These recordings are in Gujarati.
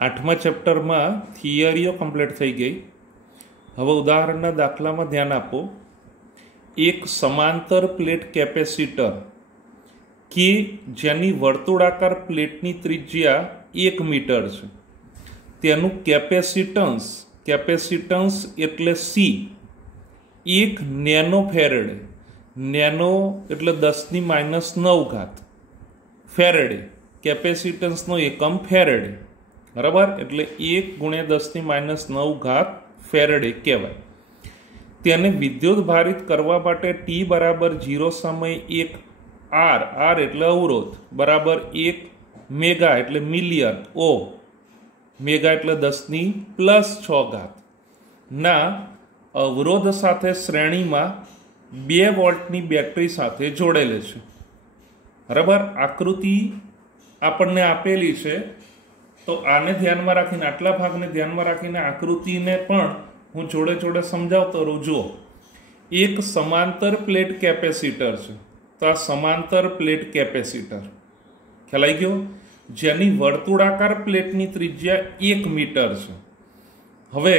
આઠમા ચેપ્ટરમાં થિયરીઓ કમ્પ્લીટ થઈ ગઈ. હવે ઉદાહરણના દાખલામાં ધ્યાન આપો. એક સમાંતર પ્લેટ કેપેસિટર કે જેની વર્તુળાકાર પ્લેટની ત્રિજ્યા 1 મીટર છે, તેનું કેપેસિટન્સ એટલે સી 1 નેનો ફેરેડે, નેનો એટલે 10⁻⁹ ફેરેડે, કેપેસિટન્સનો એકમ ફેરેડે, બરાબર, એટલે 1 × 10⁻⁹ ફેરેડે કહેવાય. તેને વિદ્યુત ભારિત કરવા માટે t બરાબર 0 સમય એક આર એટલે અવરોધ બરાબર 1 મેગા એટલે મિલિયન ઓ, મેગા એટલે 10⁻6 ના અવરોધ સાથે શ્રેણીમાં 2 વોલ્ટની બેટરી સાથે જોડેલી છે. બરાબર, આકૃતિ આપણને આપેલી છે, તો આને ધ્યાનમાં રાખીને, આટલા ભાગને ધ્યાનમાં રાખીને આકૃતિને પણ હું જોડે જોડે સમજાવતો રહું. જુઓ, એક સમાંતર પ્લેટ કેપેસિટર છે, તો આ સમાંતર પ્લેટ કેપેસિટર ખ્યાલ આવી ગયો, જેની વર્તુળાકાર પ્લેટની ત્રિજ્યા 1 મીટર છે. હવે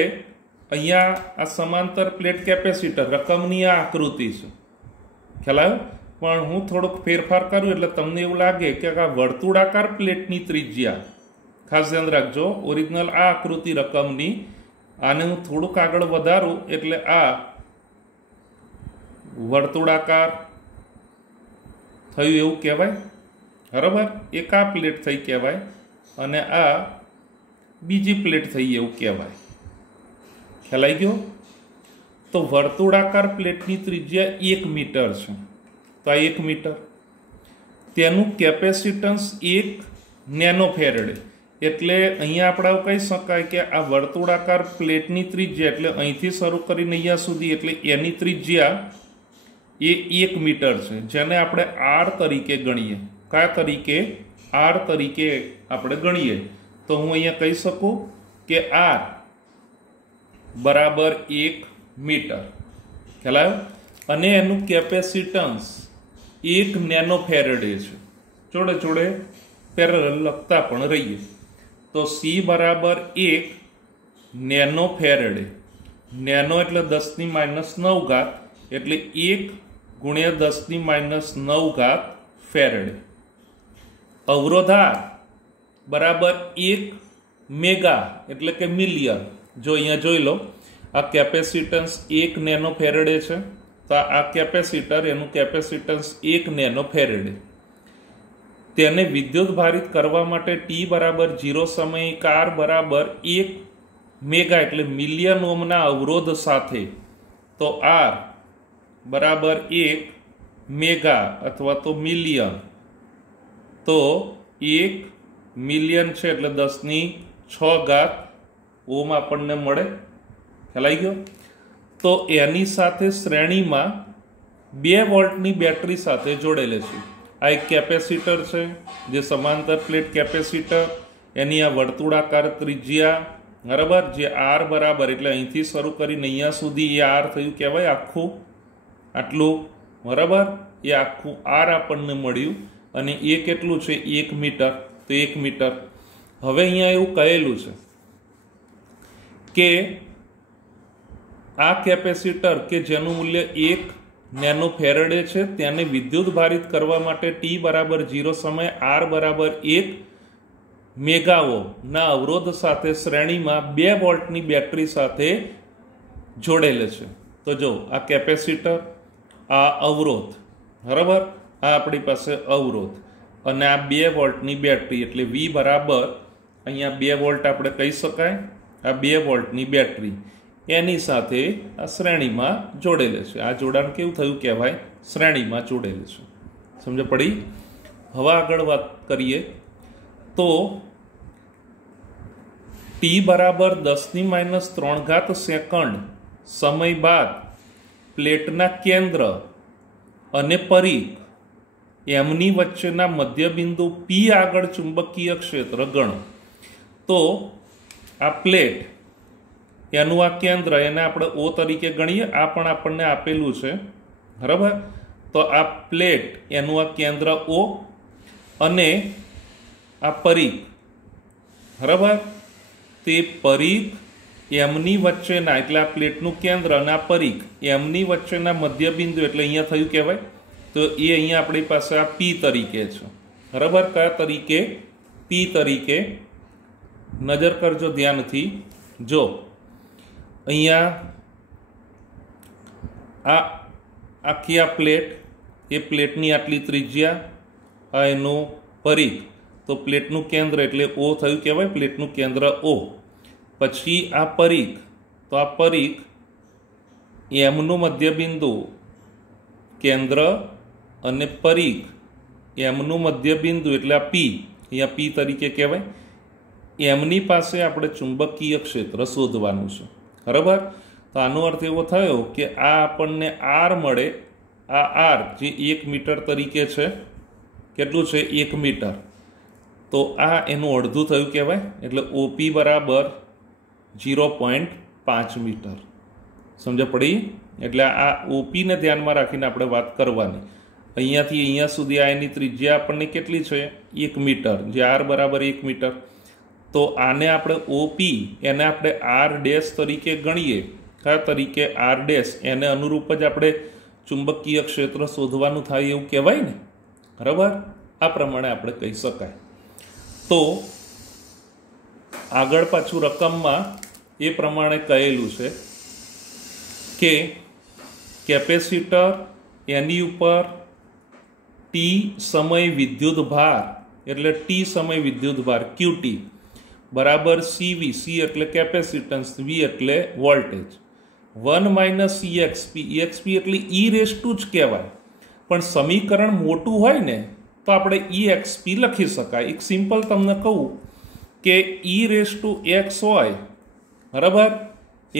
અહીંયા આ સમાંતર પ્લેટ કેપેસિટર રકમની આ આકૃતિ છે, ખ્યાલ આવ્યો, પણ હું થોડોક ફેરફાર કરું એટલે તમને એવું લાગે કે આ વર્તુળાકાર પ્લેટની ત્રિજ્યા, ખાસ ધ્યાન રાખજો, ઓરિજિનલ આ આકૃતિ રકમની, આને હું થોડુંક આગળ વધારું એટલે આ વર્તુળાકાર થયું એવું કહેવાય. બરાબર, એક આ પ્લેટ થઈ કહેવાય અને આ બીજી પ્લેટ થઈ એવું કહેવાય. ખ્યાલ આવી ગયો? તો વર્તુળાકાર પ્લેટની ત્રિજ્યા 1 મીટર છે, તો આ 1 મીટર, તેનું કેપેસિટન્સ 1 નેનો ફેરેડે, એટલે અહીંયા આપણે કહી શકાય કે આ વર્તુળાકાર પ્લેટની ત્રિજ્યા એટલે અહીંથી શરૂ કરીને અહીંયા સુધી, એટલે એની ત્રિજ્યા એ 1 મીટર છે, જેને આપણે આર તરીકે ગણીએ. કયા તરીકે? આર તરીકે આપણે ગણીએ. તો હું અહીંયા કહી શકું કે આર બરાબર 1 મીટર. ખ્યાલ આવ્યો? અને એનું કેપેસિટન્સ 1 નેનો ફેરેડે છે. જોડે જોડે પેરેલલ લખતા પણ રહીએ. તો સી બરાબર 1 નેનો ફેરેડે, નેનો એટલે 10⁻⁹, એટલે 1 × 10⁻⁹ ફેરેડે. અવરોધાર બરાબર 1 મેગા એટલે કે મિલિયન. જો અહીંયા જોઈ લો, આ કેપેસિટન્સ 1 નેનો ફેરેડે છે, તો આ કેપેસિટર, એનું કેપેસિટન્સ 1 નેનો ફેરેડે. તેને વિદ્યુત ભારિત કરવા માટે t બરાબર 0 સમયે કાર બરાબર 1 મેગા એટલે મિલિયન ઓમના અવરોધ સાથે, તો આર બરાબર 1 મેગા અથવા તો મિલિયન, તો 1 મિલિયન છે એટલે 10⁶ ઓમ આપણને મળે. ખ્યાલ આવી ગયો? તો એની સાથે શ્રેણીમાં 2 વોલ્ટની બેટરી સાથે જોડેલી છે. આ એક કેપેસિટર છે, જે સમાંતર પ્લેટ કેપેસિટર, એની આ વર્તુળાકાર ત્રિજ્યા, બરાબર, જે આર બરાબર, એટલે અહીંથી શરૂ કરીને અહીંયા સુધી એ આર થયું કહેવાય, આખું આટલું, બરાબર, એ આખું આર આપણને મળ્યું. અને એ કેટલું છે? 1 મીટર. તો 1 મીટર. હવે અહીંયા એવું કહેલું છે કે આ કેપેસિટર કે જેનું મૂલ્ય 1 નેનો ફેરેડે છે, તેને વિદ્યુત ભારિત કરવા માટે t બરાબર 0 સમયે આર બરાબર 1 મેગાઓમ ના અવરોધ સાથે શ્રેણીમાં 2 વોલ્ટની બેટરી સાથે જોડેલે છે. તો જો, આ કેપેસિટર, આ અવરોધ, બરાબર, આ આપણી પાસે અવરોધ, અને આ 2 વોલ્ટની બેટરી, એટલે v બરાબર અહીંયા 2 વોલ્ટ આપણે કહી શકાય, આ 2 વોલ્ટની બેટરી એની સાથે આ શ્રેણીમાં જોડેલે છે. આ જોડાણ કેવું થયું કહેવાય? શ્રેણીમાં જોડેલું છે. સમજ પડી? હવે આગળ વાત કરીએ તો t બરાબર 10⁻³ સેકન્ડ સમય બાદ પ્લેટના કેન્દ્ર અને પરિઘ એમની વચ્ચેના મધ્યબિંદુ P આગળ ચુંબકીય ક્ષેત્ર ગણો. તો આ પ્લેટ, એનું આ કેન્દ્ર, એને આપણે O તરીકે ગણીએ. આ પણ આપણને આપેલું છે, બરાબર. તો આ પ્લેટ, એનું આ કેન્દ્ર O અને આ પરિઘ, બરાબર, તે પરિઘ એમની વચ્ચેના એટલે આ પ્લેટનું કેન્દ્ર અને આ પરિઘ એમની વચ્ચેના મધ્યબિંદુ એટલે અહીંયા થયું કહેવાય. તો એ અહીંયા આપણી પાસે આ પી તરીકે છે. બરાબર, કયા તરીકે? પી તરીકે. નજર કરજો ધ્યાનથી. જો અહીંયા આ આખી આ પ્લેટ, એ પ્લેટની આટલી ત્રિજ્યા, આ એનું પરિઘ, તો પ્લેટનું કેન્દ્ર એટલે ઓ થયું કહેવાય, પ્લેટનું કેન્દ્ર ઓ. પછી આ પરિઘ, તો આ પરિઘ એમનું મધ્યબિંદુ કેન્દ્ર અને પરિઘ એમનું મધ્યબિંદુ એટલે આ પી, અહીંયા પી તરીકે કહેવાય. એમની પાસે આપણે ચુંબકીય ક્ષેત્ર શોધવાનું છે. બરાબર, તો આનો અર્થ એવો થયો કે આ આપણને આર મળે. આ આર જે 1 મીટર તરીકે છે, કેટલું છે? 1 મીટર. તો આ એનું અડધું થયું કહેવાય, એટલે ઓપી બરાબર 0.5 મીટર. સમજ પડી? એટલે આ ઓપીને ધ્યાનમાં રાખીને આપણે વાત કરવાની. અહીંયાથી અહીંયા સુધી આ એની ત્રિજ્યા આપણને કેટલી છે? 1 મીટર, જે આર બરાબર 1 મીટર. તો આને આપણે ઓપી, એને આપણે આર ડેશ તરીકે ગણીએ. કયા તરીકે? R dash. એને અનુરૂપ જ આપણે ચુંબકીય ક્ષેત્ર શોધવાનું થાય એવું કહેવાય ને. બરાબર, આ પ્રમાણે આપણે કહી શકાય. તો આગળ પાછું રકમમાં એ પ્રમાણે કહેલું છે કે કેપેસિટર એની ઉપર ટી સમય વિદ્યુત ભાર એટલે ટી સમય વિદ્યુત ભાર QT બરાબર CV. C એટલે કેપેસિટન્સ, V એટલે વોલ્ટેજ. 1 - EXP. EXP એટલે E⁻² જ કહેવાય, પણ સમીકરણ મોટું હોય ને તો આપણે EXP લખી શકાય. એક સિમ્પલ તમને કહું કે E⁻x હોય, બરાબર,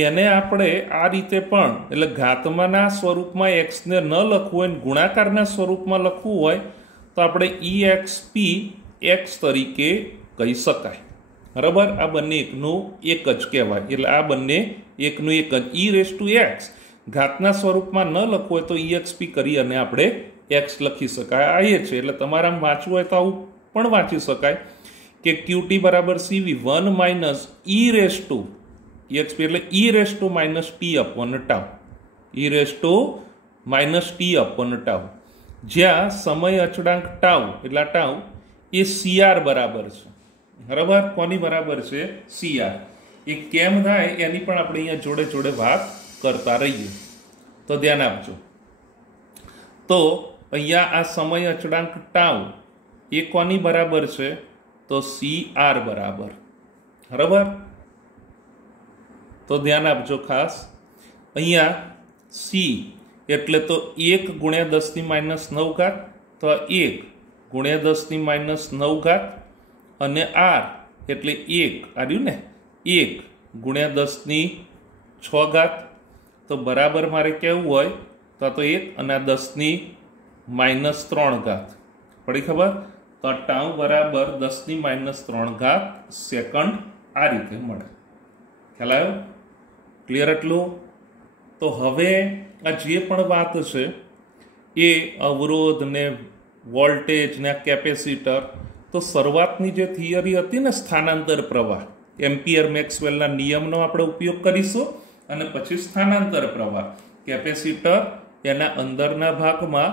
એને આપણે આ રીતે પણ એટલે ઘાતમાંના સ્વરૂપમાં એક્સને ન લખવું હોય, ગુણાકારના સ્વરૂપમાં લખવું હોય તો આપણે EXP x તરીકે કહી શકાય. બરાબર, આ બંને એકનું એક જ કહેવાય. એટલે આ બંને એકનું એક જ. E⁻x ઘાતના સ્વરૂપમાં ન લખવું હોય તો EXP કરી અને આપણે x લખી શકાય. આ એ છે. એટલે તમારે વાંચવું હોય તો આવું પણ વાંચી શકાય કે QT બરાબર CV 1 - E⁻exp એટલે E⁻ -t/τ. જ્યાં સમય અચળાંક ટાઉ એટલે ટાઉ એ CR બરાબર છે. બરાબર, કોની બરાબર છે? CR. એ કેમ થાય એની પણ આપણે અહીંયા જોડે જોડે વાત કરતા રહીએ. તો ધ્યાન આપજો. તો અહીંયા આ સમય અચળાંક ટાઉ એ કોની બરાબર છે? તો CR બરાબર. બરાબર, તો ધ્યાન આપજો ખાસ. અહીંયા C એટલે તો 1 × 10⁻⁹ તો 1 × 10⁻⁹ અને R એટલે 1 આવ્યું ને, 1 × 10⁶. તો બરાબર મારે કેવું હોય તો 1 અને આ 10⁻³ પડી ખબર? તો ટાઉ બરાબર 10⁻³ સેકન્ડ આ રીતે મળે. ખ્યાલ આવ્યો? ક્લિયર એટલું? તો હવે આ જે પણ વાત છે એ અવરોધ ને વોલ્ટેજ ને કેપેસિટર, તો શરૂઆતની જે થિયરી હતી ને સ્થાનાંતર પ્રવાહ, એમ્પિયર મેક્સવેલના નિયમનો આપણે ઉપયોગ કરીશું. અને પછી સ્થાનાંતર પ્રવાહ, કેપેસિટર એના અંદરના ભાગમાં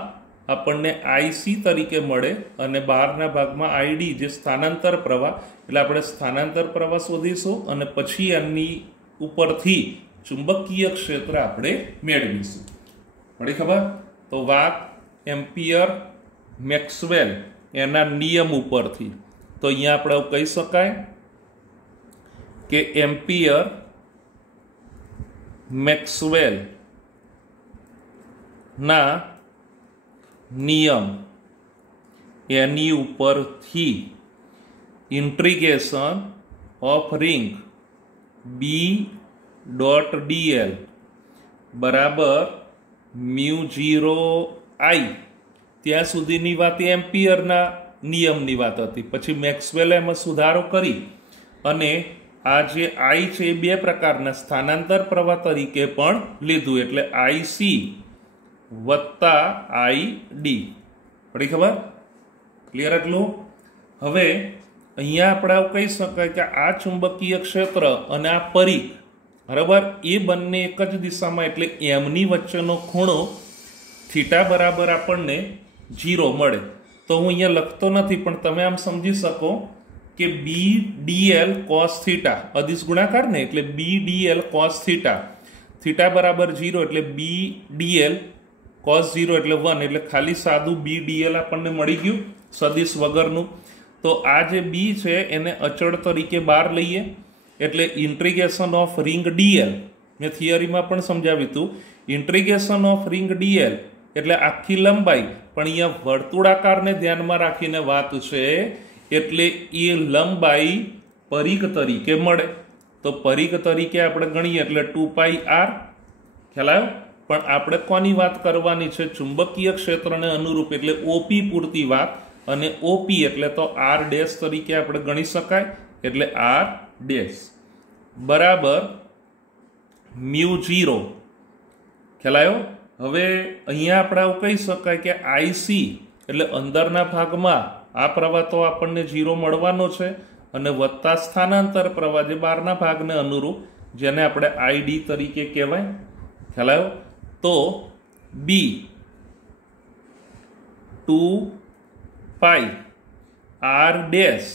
આપણને IC તરીકે મળે અને બહારના ભાગમાં ID, જે સ્થાનાંતર પ્રવાહ. એટલે આપણે સ્થાનાંતર પ્રવાહ શોધીશું અને પછી એની ઉપરથી ચુંબકીય ક્ષેત્ર આપણે મેળવીશું. પડી ખબર? તો વાત એમ્પિયર મેક્સવેલ એના નિયમ ઉપરથી. તો અહીંયા આપણે કહી શકાય કે એમ્પિયર મેક્સવેલ ના નિયમ એની ઉપરથી ઇન્ટિગ્રેશન ઓફ રિંગ B.dl બરાબર μ0I ત્યાં સુધીની વાત એમ્પિયરના નિયમની વાત હતી. પછી મેક્સવેલે એમાં સુધારો કરી અને આ જે I છે એ બે પ્રકારના સ્થાનાંતર પ્રવાહ તરીકે પણ લીધું. એટલે IC વત્તા ID. પડી ખબર? ક્લિયર એટલું? હવે અહીંયા આપણે આવું કહી શકાય કે આ ચુંબકીય ક્ષેત્ર અને આ પરિઘ બરાબર એ બંને એક જ દિશામાં એટલે એમની વચ્ચેનો ખૂણો થીટા બરાબર આપણને 0 મળે. તો હું અહીંયા લખતો નથી પણ તમે આમ સમજી શકો કે BDL cos થીટા અદિશ ગુણાકાર ને એટલે BDL cos થીટા થીટા બરાબર 0 એટલે BDL cos 0 એટલે 1 એટલે ખાલી સાદું BDL આપણને મળી ગયું સદિશ વગરનું. તો આ જે B છે એને અચળ તરીકે બહાર લઈએ એટલે ઇન્ટિગ્રેશન ઓફ રિંગ DL મેં થિયરીમાં પણ સમજાવ્યું હતું. ઇન્ટિગ્રેશન ઓફ રિંગ DL એટલે આખી લંબાઈ પણ અહીંયા વર્તુળાકારને ધ્યાનમાં રાખીને વાત છે એટલે એ લંબાઈ પરિઘ તરીકે મળે. તો પરિઘ તરીકે આપણે ગણીએ એટલે 2πr ખ્યાલ આવ્યો. પણ આપણે કોની વાત કરવાની છે? ચુંબકીય ક્ષેત્રને અનુરૂપ એટલે OP પૂરતી વાત અને OP એટલે તો r ડેશ તરીકે આપણે ગણી શકાય એટલે r ડેશ બરાબર μ0 ખ્યાલ આવ્યો. હવે અહીંયા આપણે આવું કહી શકાય કે IC એટલે અંદરના ભાગમાં આ પ્રવાહ તો આપણને 0 મળવાનો છે અને વત્તા સ્થાનાંતર પ્રવાહ જે બહારના ભાગને અનુરૂપ જેને આપણે ID તરીકે કહેવાય ખ્યાલ આવ્યો. તો B 2π r ડેશ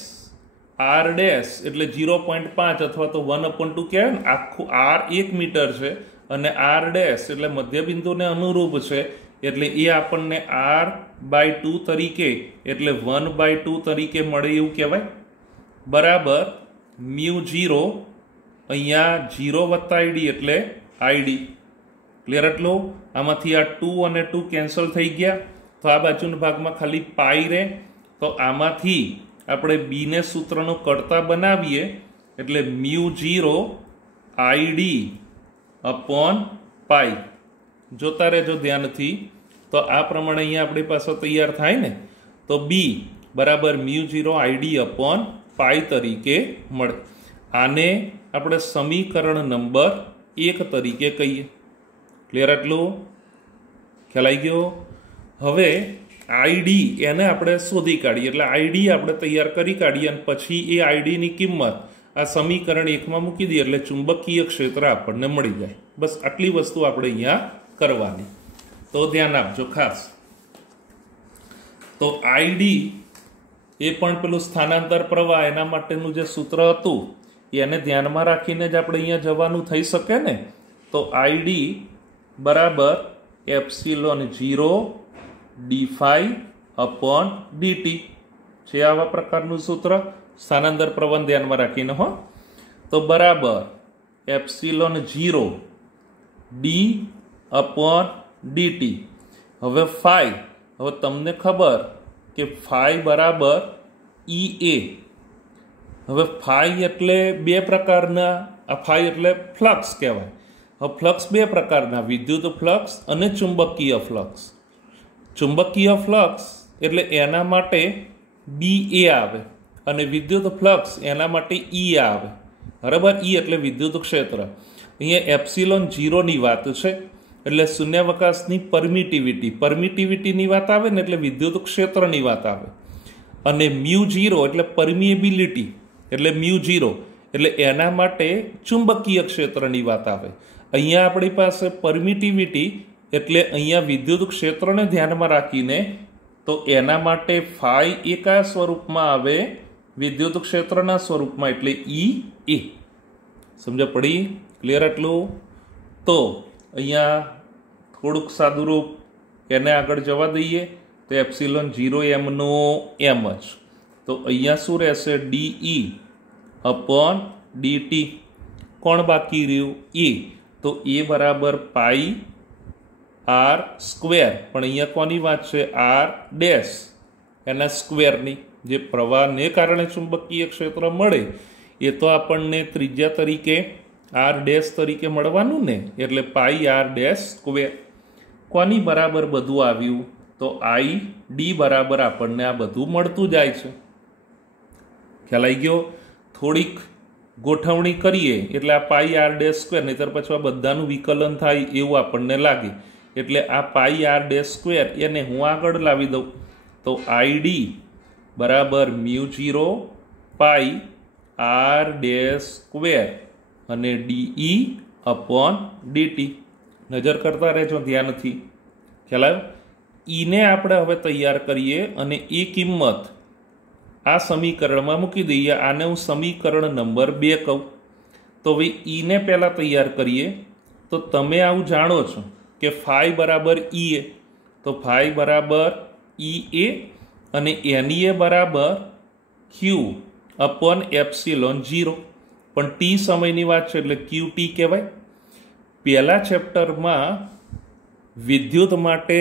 એટલે 0.5 અથવા તો 1/2 કહેવાય ને. આખું r 1 મીટર છે અને r ડેશ એટલે મધ્યબિંદુને અનુરૂપ છે એટલે એ આપણને r/2 તરીકે એટલે 1/2 તરીકે મળે એવું કહેવાય બરાબર μ0 અહીંયા 0 વત્તા ID એટલે ID ક્લિયર. એટલું આમાંથી આ 2 અને 2 કેન્સલ થઈ ગયા તો આ બાજુના ભાગમાં ખાલી પાઈ રહે. તો આમાંથી આપણે B ને સૂત્રનો કરતા બનાવીએ એટલે μ0 ID/π જોતા રહેજો ધ્યાનથી. તો આ પ્રમાણે અહીંયા આપણી પાસે તૈયાર થાય ને તો B બરાબર μ0 ID/π તરીકે મળે. આને આપણે સમીકરણ નંબર 1 તરીકે કહીએ. ક્લિયર એટલું ખ્યાલ આવી ગયો. હવે ID એને આપણે શોધી કાઢીએ એટલે ID આપણે તૈયાર કરી કાઢીએ અને પછી એ ID ની કિંમત આ સમીકરણ 1માં મૂકી દઈએ એટલે ચુંબકીય ક્ષેત્ર આપણને મળી જાય. બસ આટલી વસ્તુ આપણે અહીંયા કરવાની. તો ધ્યાન આપજો ખાસ. તો ID એ પણ પેલું સ્થાનાંતર પ્રવાહ એના માટેનું જે સૂત્ર હતું એને ધ્યાનમાં રાખીને જ આપણે અહીંયા જવાનું થઈ શકે ને. તો ID બરાબર ε0 d∅/dt છે આવા પ્રકારનું સૂત્ર સ્થાનાંતર પ્રવાહ ધ્યાનમાં રાખીને હો. તો બરાબર ε0 d/dt. હવે ફાઈ હવે તમને ખબર કે ફાઈ બરાબર EA. હવે ફાઈ એટલે બે પ્રકારના આ ફાઈ એટલે ફ્લક્સ કહેવાય. હવે ફ્લક્સ બે પ્રકારના વિદ્યુત ફ્લક્સ અને ચુંબકીય ફ્લક્સ. ચુંબકીય ફ્લક્સ એટલે એના માટે BA આવે અને વિદ્યુત ફ્લક્સ એના માટે E આવે બરાબર. E એટલે વિદ્યુત ક્ષેત્ર. અહીંયા ε0 ની વાત છે એટલે શૂન્યાવકાશની પરમિટિવિટીની વાત આવે ને એટલે વિદ્યુત ક્ષેત્રની વાત આવે. અને μ0 એટલે પરમિએબિલિટી એટલે μ0 એટલે એના માટે ચુંબકીય ક્ષેત્રની વાત આવે. અહીંયા આપણી પાસે પરમિટિવિટી એટલે અહીંયા વિદ્યુત ક્ષેત્રને ધ્યાનમાં રાખીને તો એના માટે ફાઈ એ કયા સ્વરૂપમાં આવે? વિદ્યુત ક્ષેત્રના સ્વરૂપમાં એટલે EA. સમજ પડી? ક્લિયર એટલું? તો અહીંયા થોડુંક સાદું રૂપ એને આગળ જવા દઈએ તો ε0 m નો m જ. તો અહીંયા શું રહેશે? DE/dt. કોણ બાકી રહ્યું? E. તો A બરાબર પાઈ r સ્ક્વેર પણ અહીંયા કોની વાત છે? r ડેશ એના સ્ક્વેરની. જે પ્રવાહને કારણે ચુંબકીય ક્ષેત્ર મળે એ તો આપણને ત્રિજ્યા તરીકે r ડેશ તરીકે મળવાનું ને એટલે પાઈ r ડેશ સ્ક્વેર. કોની બરાબર બધું આવ્યું? તો ID બરાબર આપણને આ બધું મળતું જાય છે. ખ્યાલ આવી ગયો? થોડીક ગોઠવણી કરીએ એટલે આ પાઈ r ડેશ સ્ક્વેર નહીતર પછી આ બધાનું વિકલન થાય એવું આપણને લાગે એટલે આ પાઈ r ડેશ સ્ક્વેર એને હું આગળ લાવી દઉં તો ID બરાબર μ0 π પાઈ આર ડેશ સ્ક્વેર અને ડીઈ અપોન ડીટી. નજર કરતા રહેજો ધ્યાનથી. ખ્યાલ આવ્યો? ઈને આપણે હવે તૈયાર કરીએ અને એ કિંમત આ સમીકરણમાં મૂકી દઈએ. આને હું સમીકરણ નંબર 2 કહું. તો હવે ઈને પહેલાં તૈયાર કરીએ. તો તમે આવું જાણો છો કે ફાઈ બરાબર ઈ એ, તો ફાઈ બરાબર ઈ એ અને એની એ બરાબર ક્યુ અપોન એપ્સિલોન 0. પણ ટી સમયની વાત છે એટલે ક્યુ ટી કહેવાય. પહેલા ચેપ્ટરમાં વિદ્યુત માટે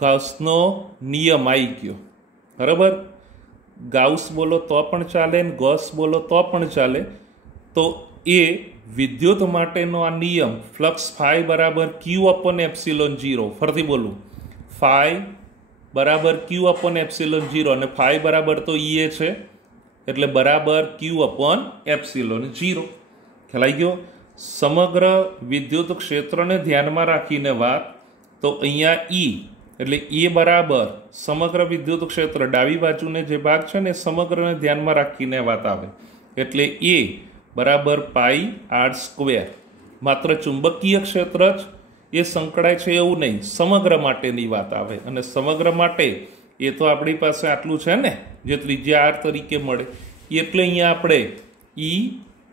ગાઉસનો નિયમ આવી ગયો, બરાબર? ગાઉસ બોલો તો પણ ચાલે ને ગોસ બોલો તો પણ ચાલે. તો એ વિદ્યુત માટેનો આ નિયમ ફ્લક્સ ફાઈ બરાબર ક્યુ અપોન એપ્સિલોન 0. ફરીથી બોલું, ફાઈ બરાબર ક્યુ અપોન એપ્સિલોન 0 અને ફાઈ બરાબર તો ઈ એ છે એટલે બરાબર ક્યુ અપોન એપ્સિલોન 0. ખ્યાલ ગયો? સમગ્ર વિદ્યુત ક્ષેત્રને ધ્યાનમાં રાખીને વાત. તો અહીંયા ઈ એટલે એ બરાબર સમગ્ર વિદ્યુત ક્ષેત્ર ડાબી બાજુને જે ભાગ છે ને સમગ્રને ધ્યાનમાં રાખીને વાત આવે એટલે એ બરાબર પાઈ આર સ્ક્વેર. માત્ર ચુંબકીય ક્ષેત્ર જ એ સંકળાય છે એવું નહીં, સમગ્ર માટેની વાત આવે. અને સમગ્ર માટે એ તો આપણી પાસે આટલું છે ને જે ત્રિજ્યા આર તરીકે મળે, એટલે અહીંયા આપણે ઈ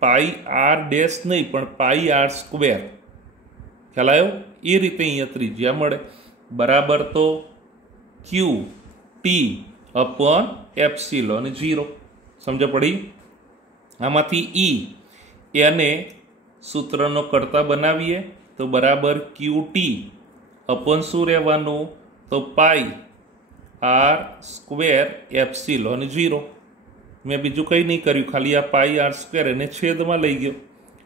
પાઈ આર ડેશ નહીં પણ પાઈ આર સ્ક્વેર. ખ્યાલ આવ્યો? એ રીતે અહીંયા ત્રિજ્યા મળે બરાબર તો ક્યુ ટી અપોન એપ્સિલોન 0. સમજ પડી? આમાંથી ઈ એને સૂત્રનો કરતા બનાવીએ તો બરાબર ક્યુ ટી અપોન શું રહેવાનું? તો પાઈ આર સ્ક્વેર એપ્સિલોન 0. મેં બીજું કંઈ નહીં કર્યું, ખાલી આ પાઈ આર સ્ક્વેર એને છેદમાં લઈ ગયો,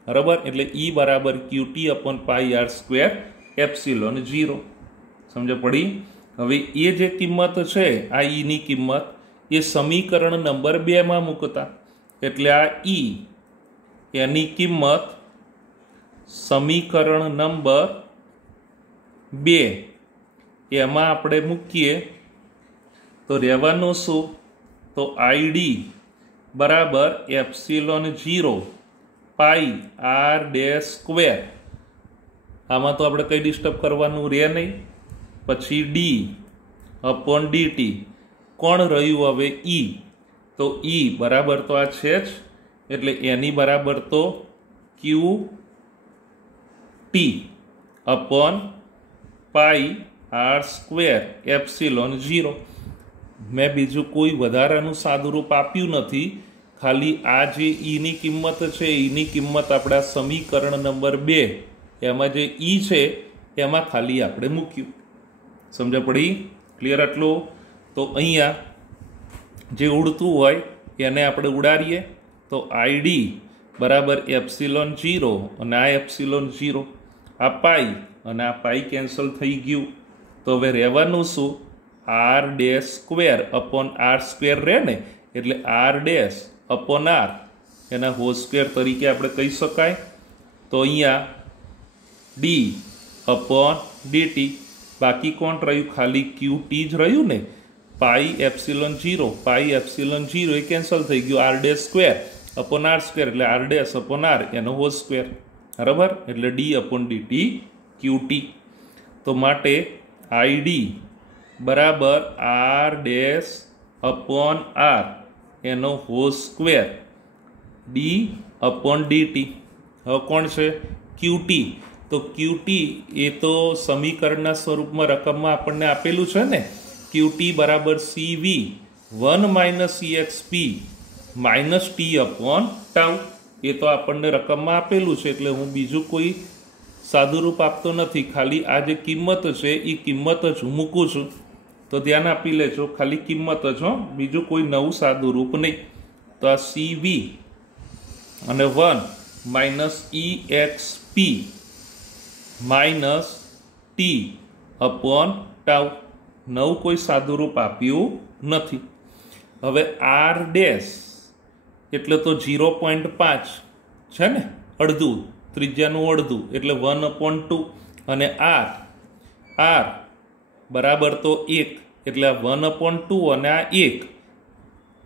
બરાબર? એટલે ઈ બરાબર ક્યુ ટી અપોન પાઈ આર સ્ક્વેર એપ્સિલોન 0. સમજ પડી? હવે એ જે કિંમત છે આ ઈની કિંમત એ સમીકરણ નંબર 2 માં મૂકતા એટલે આ ઈ એની કિંમત સમીકરણ નંબર 2 એમાં આપણે મૂકીએ તો રહેવાનું શું? તો આઈડી બરાબર એપ્સિલોન 0 પાઈ આર ડેશ સ્ક્વેર. આમાં તો આપણે કંઈ ડિસ્ટર્બ કરવાનું રહે નહીં. પછી ડી અપોન ડીટી. કોણ રહ્યું હવે? ઈ. તો ઈ બરાબર તો આ છે જ એટલે એની બરાબર તો ક્યુ ટી અપોન પાઈ આર સ્ક્વેર એપ્સિલોન 0. મેં બીજું કોઈ વધારાનું સાદુરૂપ આપ્યું નથી, ખાલી આ જે ઈની કિંમત છે ઈની કિંમત આપણા સમીકરણ નંબર 2 એમાં જે ઈ છે એમાં ખાલી આપણે મૂક્યું. સમજ પડી? ક્લિયર આટલું? તો અહીંયા જે ઉડતું હોય એને આપણે ઉડાડીએ તો આઈડી બરાબર એપ્સિલોન 0 અને આ એપ્સિલોન 0, આ પાઈ અને આ પાઈ કેન્સલ થઈ ગયું. તો હવે રહેવાનું શું? R dash square upon R square રહે ને એટલે આર ડેશ અપોન આર એના હોલ સ્ક્વેર તરીકે આપણે કહી શકાય. તો અહીંયા ડી અપોન ડીટી. બાકી કોણ રહ્યું? ખાલી ક્યુ ટી જ રહ્યું ને. પાઈ એપ્સિલોન 0 પાઈ એપ્સિલોન 0 એ કેન્સલ થઈ ગયું. R dash square upon R square એટલે આર ડેશ અપોન આર એનો હોલ સ્ક્વેર, બરાબર? એટલે D upon DT Q T. તો માટે આઈડી બરાબર આર ડેશ અપોન આર એનો whole square D upon DT. હવે કોણ છે? Q T. તો ક્યુ ટી એ તો સમીકરણના સ્વરૂપમાં રકમમાં આપણને આપેલું છે ને. ક્યુ ટી બરાબર CV 1 - EXP minus T upon tau. એ તો આપણને રકમમાં આપેલું છે એટલે હું બીજું કોઈ સાદુરૂપ આપતો નથી, ખાલી આ જે કિંમત છે એ કિંમત જ હું મૂકું છું. તો ધ્યાન આપી લેજો, ખાલી કિંમત જ હો, બીજું કોઈ નવું સાદુરૂપ નહીં. તો આ સીવી અને 1 - EXP minus T upon tau. નવું કોઈ સાદુરૂપ આપ્યું નથી. હવે આર ડેશ એટલે તો 0.5 છે ને, અડધું, ત્રિજ્યાનું અડધું એટલે 1/2 અને આર બરાબર તો 1 એટલે આ 1/2 અને આ 1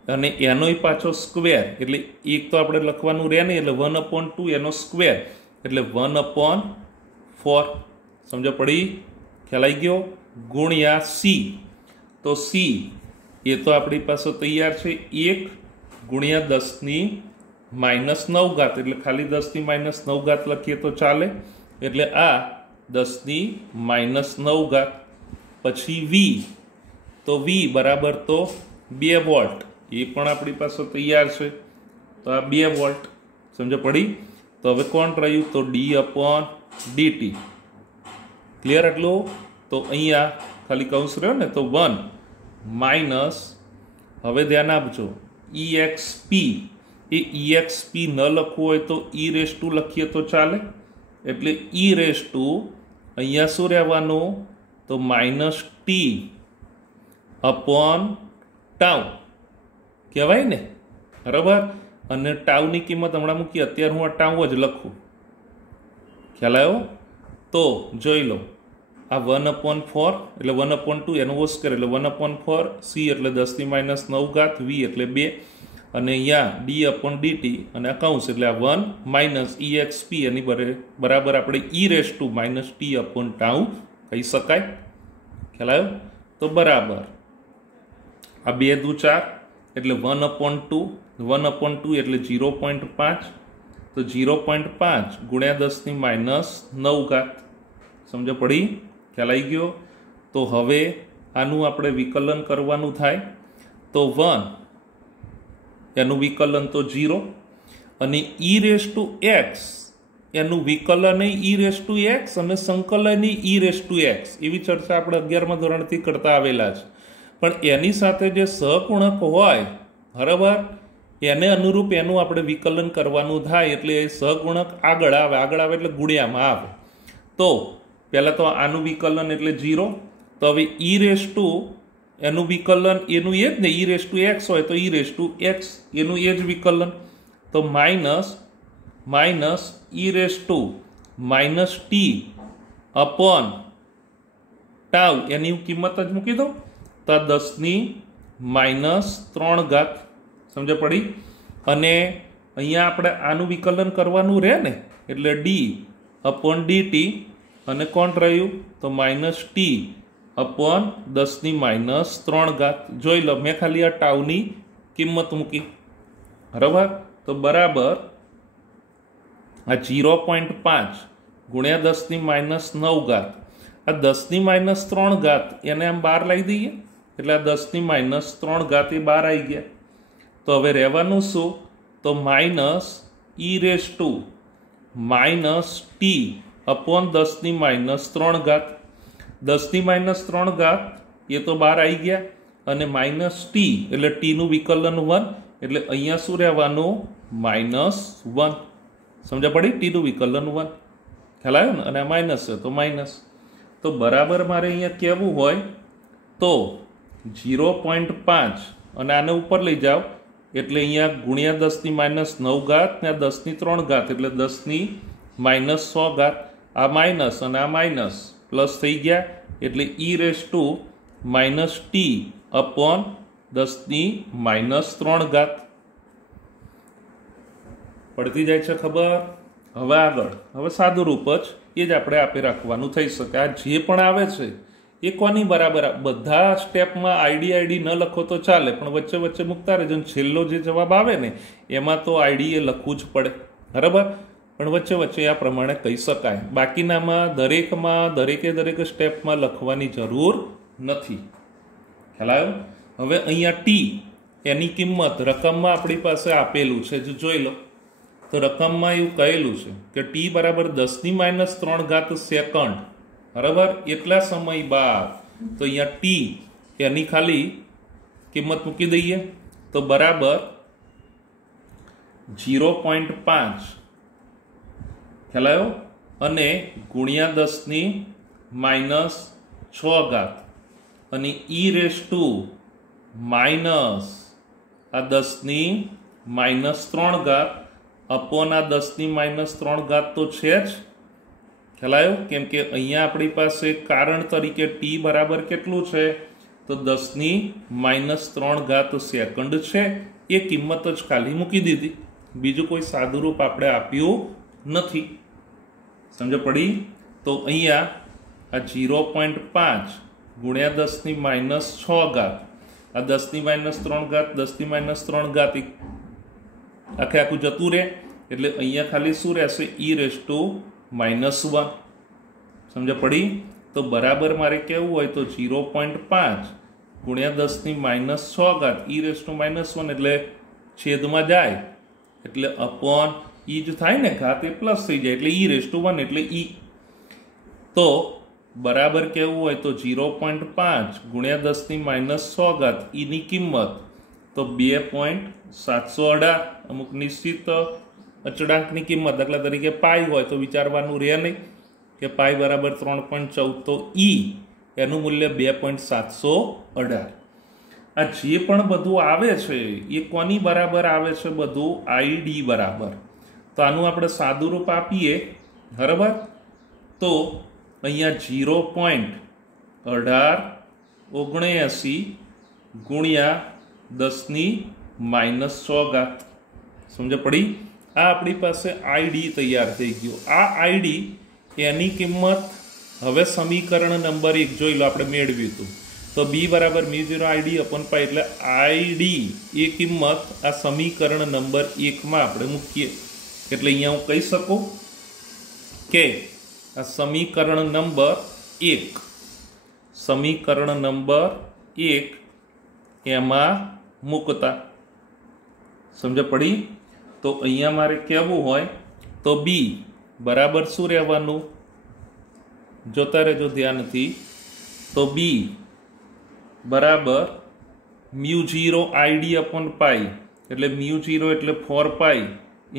અને એનોય પાછો સ્ક્વેર એટલે એક તો આપણે લખવાનું રહે નહીં એટલે 1/2 એનો સ્ક્વેર એટલે 1/4 સમજ પડી ખ્યાલ આવી ગયો ગુણ્યા સી તો સી એ તો આપણી પાસે તૈયાર છે 1 ગુણ્યા 10⁻9 એટલે ખાલી 10⁻9 લખીએ તો ચાલે એટલે આ 10⁻9 પછી વી તો વી બરાબર તો 2 વોલ્ટ એ પણ આપણી પાસે તૈયાર છે તો આ 2 વોલ્ટ સમજ પડી તો હવે કોણ રહ્યું તો d/dt ક્લિયર એટલું તો અહીંયા ખાલી કૌંસ રહ્યો ને તો 1 માઇનસ હવે ધ્યાન આપજો exp એ exp ન લખવું હોય તો e⁻ લખીએ તો ચાલે એટલે e⁻ અહીંયા શું રહેવાનું તો -t/τ કહેવાય ને બરાબર અને ટાઉની કિંમત હમણાં મૂકી અત્યારે હું આ ટાઉ જ લખું ખ્યાલ આવ્યો તો જોઈ લો આ 1/4 એટલે 1/2 એનો સ્ક્વેર એટલે 1/4 સી એટલે 10⁻9 વી એટલે 2 અને અહીંયા d/dt અને આ કૌંસ એટલે આ 1 માઇનસ exp એની બરાબર આપણે e⁻ t/τ કહી શકાય ખ્યાલ આવ્યો તો બરાબર આ 2 દુ 4 એટલે 1/2 એટલે 0.5 તો 0.5 ગુણ્યા 10⁻9 સમજ પડી ખ્યાલ આવી ગયો તો હવે આનું આપણે વિકલન કરવાનું થાય તો 1 એનું વિકલન તો 0 અને e⁻x એનું વિકલન e⁻x અને સંકલન e⁻x એવી ચર્ચા આપણે 11મા ધોરણથી કરતા આવેલા છે પણ એની સાથે જે સહગુણક હોય બરાબર એને અનુરૂપ એનું આપણે વિકલન કરવાનું થાય એટલે એ સહગુણક આગળ આવે એટલે ગુણ્યામાં આવે તો પહેલાં તો આનું વિકલન એટલે 0 તો હવે એનું વિકલન એનું એ જ ને e⁻x હોય તો e⁻x એનું એ જ વિકલન તો માઇનસ e⁻t/τ એની કિંમત જ મૂકી દો તો 10⁻3 સમજ પડી અને અહીંયા આપણે આનું વિકલન કરવાનું રહે ને એટલે d/dt અને કોણ રહ્યું તો -t/10⁻3 જોઈ લો મેં ખાલી આ ટાઉની કિંમત મૂકી બરાબર તો બરાબર આ 0.5 ગુણ્યા 10⁻9 આ 10⁻3 એને આમ બહાર લાવી દઈએ એટલે આ 10⁻3 એ બહાર આવી ગયા તો હવે રહેવાનું શું તો -t/10⁻3 10⁻3 એ તો બહાર આવી ગયા અને -t એટલે tનું વિકલન 1 એટલે અહીંયા શું રહેવાનું -1 સમજ પડી tનું વિકલન 1 ખ્યાલ આવ્યો ને અને આ માઇનસ છે તો માઇનસ તો બરાબર મારે અહીંયા કહેવું હોય તો 0.5 અને આને ઉપર લઈ જાઓ એટલે અહીંયા ગુણ્યા 10⁻9 ને 10⁻3 એટલે 10⁻6 આ માઇનસ અને આ માઇનસ પ્લસ થઈ ગયા એટલે e⁻t/10⁻3 પડતી જાય છે ખબર હવે આગળ હવે સાદું રૂપ જ એ જ આપણે આપે રાખવાનું થઈ શકે આ જે પણ આવે છે એ કોની બરાબર બધા સ્ટેપમાં આઈડી ન લખો તો ચાલે પણ વચ્ચે વચ્ચે મૂકતા રહેજો છેલ્લો જે જવાબ આવે ને એમાં તો આઈડી એ લખવું જ પડે બરાબર પણ વચ્ચે વચ્ચે આ પ્રમાણે કહી શકાય બાકીનામાં દરેકે સ્ટેપમાં લખવાની જરૂર નથી ખ્યાલ આવ્યો હવે અહીંયા ટી એની કિંમત રકમમાં આપણી પાસે આપેલું છે જો જોઈ લો તો રકમમાં એવું કહેલું છે કે ટી બરાબર 10⁻3 સેકન્ડ બરાબર એટલા સમય બાદ તો અહીંયા ટી એની ખાલી કિંમત મૂકી દઈએ તો બરાબર 0.5 ખ્યાલ આવ્યો અને ગુણ્યા 10⁻6 અને આ 10⁻3 અપોન આ 10⁻3 તો છે જ ખ્યાલ આવ્યો કેમ કે અહીંયા આપણી પાસે કારણ તરીકે ટી બરાબર કેટલું છે તો 10⁻³ સેકન્ડ છે એ કિંમત જ ખાલી મૂકી દીધી, બીજું કોઈ સાદુરૂપ આપણે આપ્યું નથી. સમજ પડી? તો અહીંયા આ 0.5 ગુણ્યા 10⁻⁶ આ 10⁻³ 10⁻³ આખે આખું જતું રહે એટલે અહીંયા ખાલી શું રહેશે? e⁻⁻⁻⁻. સમજ પડી? તો બરાબર મારે કેવું હોય તો 0.5 ગુણ્યા 10⁻⁶ e⁻⁻⁻ એટલે છેદમાં જાય એટલે અપોન ઈ જ થાય ને, ઘાત એ પ્લસ થઈ જાય એટલે e⁻1 એટલે ઈ. તો બરાબર કેવું હોય તો 0.5 ગુણ્યા 10⁻⁶ ઈની કિંમત તો 2.718. અમુક નિશ્ચિત અચળાંકની કિંમત દાખલા તરીકે પાઈ હોય તો વિચારવાનું રહે નહીં કે પાઈ બરાબર 3.14, તો ઈ એનું મૂલ્ય 2.718. આ જે પણ બધું આવે છે એ કોની બરાબર આવે છે? બધું આઈડી બરાબર. તો આનું આપણે સાદુરૂપ આપીએ, બરાબર. તો અહીંયા 0.1879 ગુણ્યા 10⁻⁶. સમજ પડી? આ આપણી પાસે આઈડી તૈયાર થઈ ગયો. આ આઈડી એની કિંમત હવે સમીકરણ નંબર 1 જોઈ લો, આપણે મેળવ્યું હતું. તો b બરાબર μ0 આઈડી અપોન પાઈ એટલે આઈડી એ કિંમત આ સમીકરણ નંબર 1માં આપણે મૂકીએ એટલે અહીંયા હું કહી શકું કે આ સમીકરણ નંબર 1 એમાં મૂકતા. સમજ પડી? તો અહીંયા મારે કહેવું હોય તો b બરાબર શું રહેવાનું? જોતા રહેજો ધ્યાનથી. તો b બરાબર μ0 આઈડી અપોન પાઈ એટલે μ0 એટલે 4π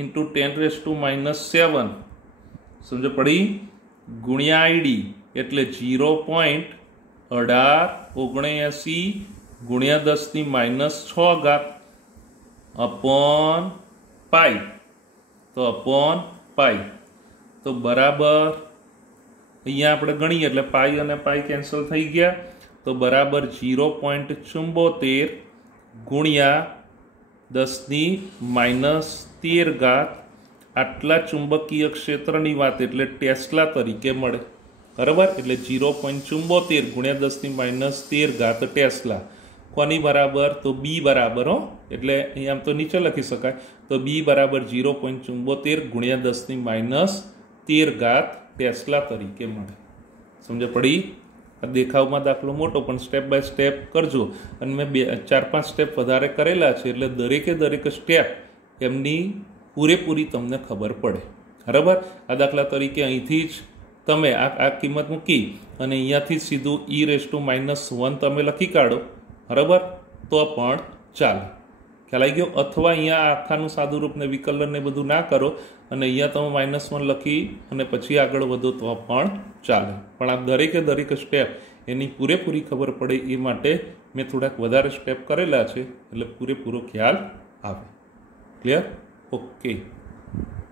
ઇન્ટુ 10⁻⁷. સમજ પડી? ગુણ્યા આઈડી એટલે 0.1879 ગુણ્યા 10⁻⁶ અપોન પાઈ. તો અપોન પાઈ તો બરાબર અહીંયા આપણે ગણીએ એટલે પાઈ અને પાઈ કેન્સલ થઈ ગયા. તો બરાબર 0.74 ગુણ્યા 10⁻⁻13. આટલા ચુંબકીય ક્ષેત્રની વાત એટલે ટેસ્લા તરીકે મળે, બરાબર. એટલે 0.74 ગુણ્યા 10⁻13 ટેસ્લા કોની બરાબર? તો b બરાબર. એટલે અહીંયા આમ તો નીચે લખી શકાય. તો b બરાબર 0.74 ગુણ્યા 10⁻13 ટેસ્લા તરીકે મળે. સમજ પડી? આ દેખાવમાં દાખલો મોટો પણ સ્ટેપ બાય સ્ટેપ કરજો. અને મેં 4-5 સ્ટેપ વધારે કરેલા છે એટલે દરેક સ્ટેપ એમની પૂરેપૂરી તમને ખબર પડે, બરાબર. આ દાખલા તરીકે અહીંથી જ તમે આ કિંમત મૂકી અને અહીંયાથી સીધું e⁻⁻1 તમે લખી કાઢો, બરાબર, તો પણ ચાલે. ખ્યાલ આવી ગયો? અથવા અહીંયા આખાનું સાદુરૂપને વિકલનને બધું ના કરો અને અહીંયા તમે -1 લખી અને પછી આગળ વધો તો પણ ચાલે. પણ આ દરેક સ્ટેપ એની પૂરેપૂરી ખબર પડે એ માટે મેં થોડાક વધારે સ્ટેપ કરેલા છે એટલે પૂરેપૂરો ખ્યાલ આવે. ક્લિયર? ઓકે.